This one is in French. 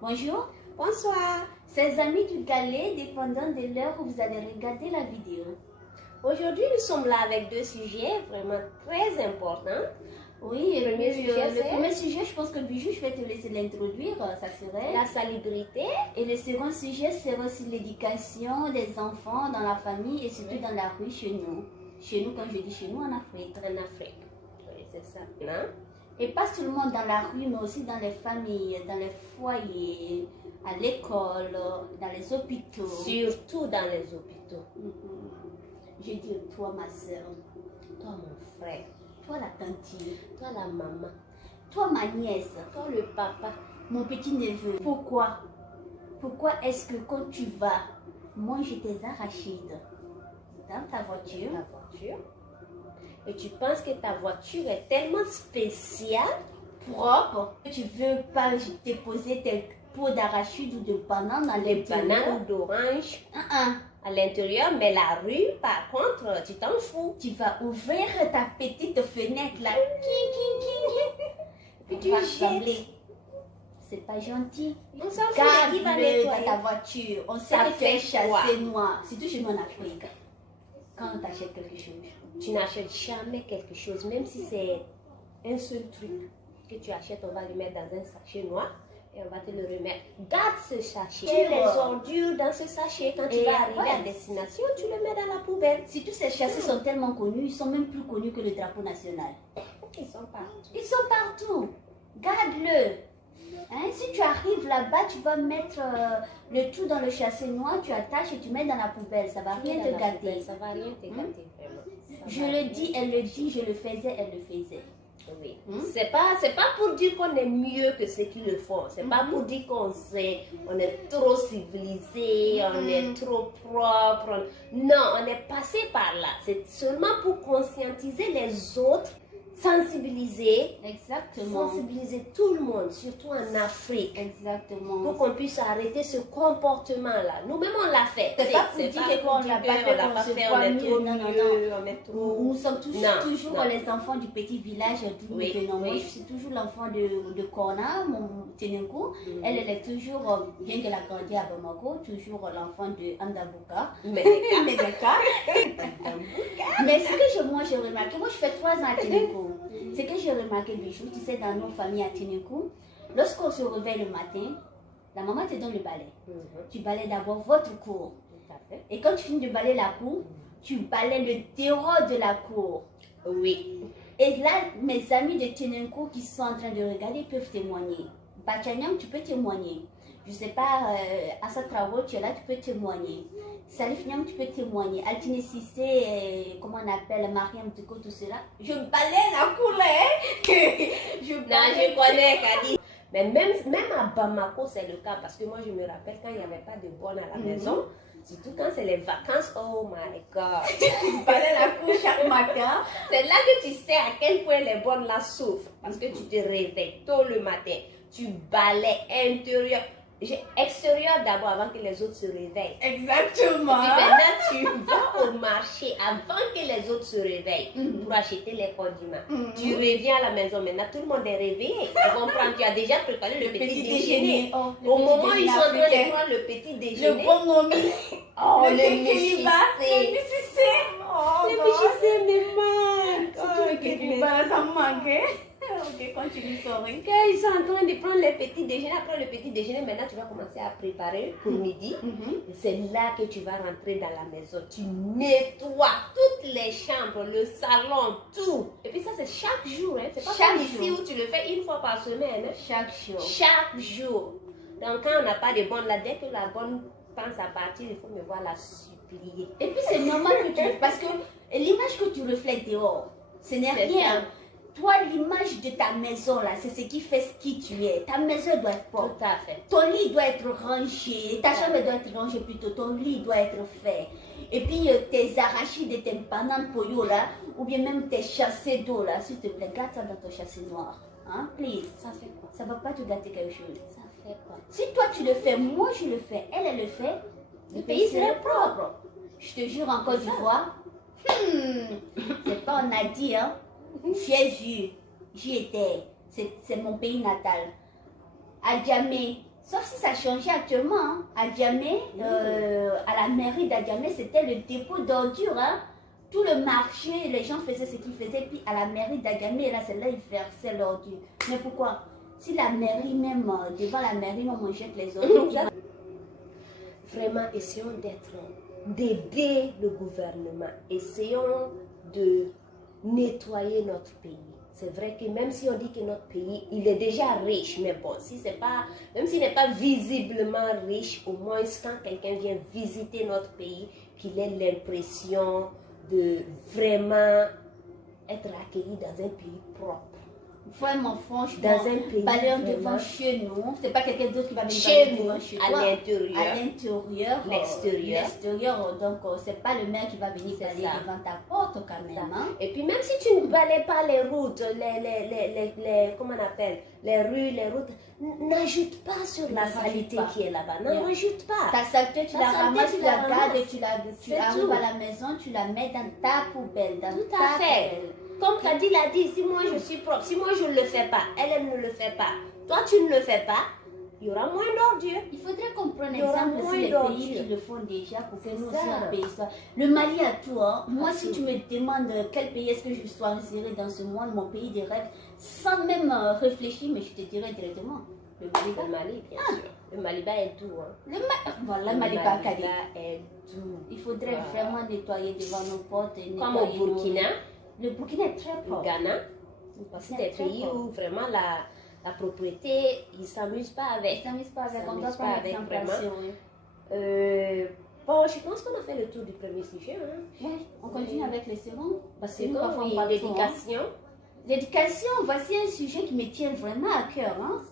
Bonjour. Bonsoir. Chers amis du galet, dépendant de l'heure où vous allez regarder la vidéo. Aujourd'hui, nous sommes là avec deux sujets vraiment très importants. Oui, Le premier sujet, je pense que Bijou, je vais te laisser l'introduire, ça serait la salubrité. Et le second sujet serait aussi l'éducation des enfants dans la famille et surtout dans la rue chez nous. Chez nous, quand je dis chez nous, en Afrique. En Afrique. Oui, c'est ça. Hein? Et pas seulement dans la rue, mais aussi dans les familles, dans les foyers, à l'école, dans les hôpitaux. Surtout dans les hôpitaux. Je dis toi, ma soeur. Toi, mon frère. Toi, la tante. Toi, la maman. Toi, ma nièce. Toi, le papa. Mon petit-neveu. Pourquoi? Pourquoi est-ce que quand tu vas manger tes arachides dans ta voiture, et tu penses que ta voiture est tellement spéciale, propre, que tu veux pas déposer tes pots d'arachides ou de bananes dans les bananes ou d'orange à l'intérieur, mais la rue, par contre, tu t'en fous. Tu vas ouvrir ta petite fenêtre là, puis tu jettes. C'est pas gentil. On s'en fout Garde qui va dans nettoyer ta voiture. On sait Ça que tu es fait quoi? chassé noir. Surtout chez nous en Afrique. Quand on t'achète quelque chose. Tu n'achètes jamais quelque chose, même si c'est un seul truc que tu achètes, on va le mettre dans un sachet noir et on va te le remettre. Garde ce sachet. Tu les ordures dans ce sachet. Quand tu vas arriver à destination, tu le mets dans la poubelle. Si tous ces chassés sont tellement connus, ils sont même plus connus que le drapeau national. Ils sont partout. Ils sont partout. Garde-le. Hein? Si tu arrives là-bas, tu vas mettre le tout dans le chassé noir, tu attaches et tu mets dans la poubelle. Ça va rien te gâter. Ça va rien te gâter, vraiment. Je le dis, elle le dit, je le faisais, elle le faisait. Oui. C'est pas pour dire qu'on est mieux que ceux qui le font. C'est pas pour dire on est trop civilisé, on est trop propre. Non, on est passé par là. C'est seulement pour conscientiser les autres, sensibiliser. Exactement. Sensibiliser tout le monde, surtout en Afrique. Exactement. Pour qu'on puisse arrêter ce comportement-là. Nous-mêmes, on l'a fait. C'est pas pour dire qu'on l'a pas fait, on est trop mieux, on est trop... Nous sommes toujours les enfants du petit village d'où nous venons. Moi, je suis toujours l'enfant de Kona, mon Tenenko. Elle est toujours, bien qu'elle a grandi à Bamako, toujours l'enfant de Andabouka. Medeka. Mais ce que moi j'ai remarqué, moi je fais 3 ans à Tenenko. C'est que j'ai remarqué le jour, tu sais, dans nos familles à Tenenko, lorsqu'on se réveille le matin, la maman te donne le balai. Tu balais d'abord votre cour. Et quand tu finis de balayer la cour, tu balais le dehors de la cour. Oui. Et là, mes amis de Tenenko qui sont en train de regarder peuvent témoigner. Bachanyam, tu peux témoigner. Je ne sais pas, Assa Trawo, tu es là, tu peux témoigner. Salif Nyam, tu peux témoigner. Altine Sissé, comment on appelle, Mariam Tiko, tout cela. Je balais la cour là, je connais, Kadi. Mais même à Bamako, c'est le cas. Parce que moi, je me rappelle quand il n'y avait pas de borne à la maison. Surtout quand c'est les vacances, oh my God. Tu balais la cour chaque matin. C'est là que tu sais à quel point les bornes là souffrent. Parce que tu te réveilles tôt le matin. Tu balais intérieur. Extérieur d'abord avant que les autres se réveillent. Exactement. Et puis maintenant, tu vas au marché avant que les autres se réveillent pour acheter les condiments. Tu reviens à la maison. Maintenant, tout le monde est réveillé. Tu comprends? Tu as déjà préparé le petit déjeuner. Au moment où ils sont en train de prendre le petit déjeuner. Le bon moment. Oh, le méchissé. Le méchissé me manque. Si tu veux que tu vas, ça me manque. Ok, continue, sorry. Quand ils sont en train de prendre le petit déjeuner, après le petit déjeuner, maintenant tu vas commencer à préparer pour midi. C'est là que tu vas rentrer dans la maison. Tu nettoies toutes les chambres, le salon, tout. Et puis ça, c'est chaque jour. Hein. C'est pas comme ici où tu le fais une fois par semaine. Hein. Chaque jour. Chaque jour. Donc quand on n'a pas de bonne là, dès que la bonne pense à partir, il faut me voir la supplier. Et puis c'est normal que tu le... Parce que l'image que tu reflètes dehors, ce n'est rien. Toi, l'image de ta maison, là, c'est ce qui fait qui tu es. Ta maison doit être propre. Tout à fait. Ton lit doit être rangé. Ta chambre doit être rangée plutôt. Ton lit doit être fait. Et puis, tes arachides et tes bananes poyo, là, ou bien même tes chassés d'eau, là, s'il te plaît, garde ça dans ton chassé noir. Hein, please. Ça fait quoi? Ça ne va pas te gâter quelque chose. Ça fait quoi? Si toi, tu le fais, moi, je le fais, elle le fait, le pays serait propre. Je te jure, en Côte d'Ivoire, c'est pas on a dit, hein. J'ai vu, j'y étais, c'est mon pays natal. À Djamé, Sauf si ça changeait actuellement. Hein. À Djamé, à la mairie d'Adjamé, c'était le dépôt d'ordures. Hein. Tout le marché, les gens faisaient ce qu'ils faisaient. Puis à la mairie d'Adjamé, là, c'est là ils versaient l'ordure. Mais pourquoi? Si la mairie même, devant la mairie, on jette les ordures. Vraiment, essayons d'aider le gouvernement. Essayons de nettoyer notre pays. C'est vrai que même si on dit que notre pays, il est déjà riche, mais bon, si c'est pas, même s'il n'est pas visiblement riche, au moins quand quelqu'un vient visiter notre pays, qu'il ait l'impression de vraiment être accueilli dans un pays propre. Vraiment, franchement, dans un pays balayer vraiment, devant chez nous, c'est pas quelqu'un d'autre qui va venir chez nous, devant chez à toi. l'intérieur, À l'intérieur, l'extérieur, donc c'est pas le maire qui va venir balayer devant ta porte quand même. Hein? Et puis même si tu ne balayes pas les routes, comment on appelle, les rues, les routes, n'ajoute pas sur la saleté qui est là-bas, n'en rajoute pas. Ta saleté, tu la ramasses, tu la gardes, tu arrives à la maison, tu la mets dans ta poubelle, dans tout ta à fait. poubelle. Comme Kadil a dit, si moi je suis propre, si moi je ne le fais pas, elle ne le fait pas, toi tu ne le fais pas, il y aura moins d'ordures. Il faudrait qu'on prenne exemple sur les pays qui le font déjà pour que nous aussi on paye ça. Le Mali a tout. Hein. Moi, si tu me demandes quel pays est-ce que je choisirais dans ce monde, mon pays de rêve, sans même réfléchir, mais je te dirais directement. Le Mali, bien sûr. Le Maliba est doux. Hein. Voilà, le Maliba est doux. Il faudrait vraiment nettoyer devant nos portes. Comme au Burkina. Le Burkina est très propre. Le Ghana, c'est des pays où vraiment la propriété, ils ne s'amusent pas avec. Ils ne s'amusent pas avec, on doit pas avec vraiment. Bon, je pense qu'on a fait le tour du premier sujet. Hein. Oui, on continue avec le second. Parce que nous, l'éducation. L'éducation, voici un sujet qui me tient vraiment à cœur. Hein.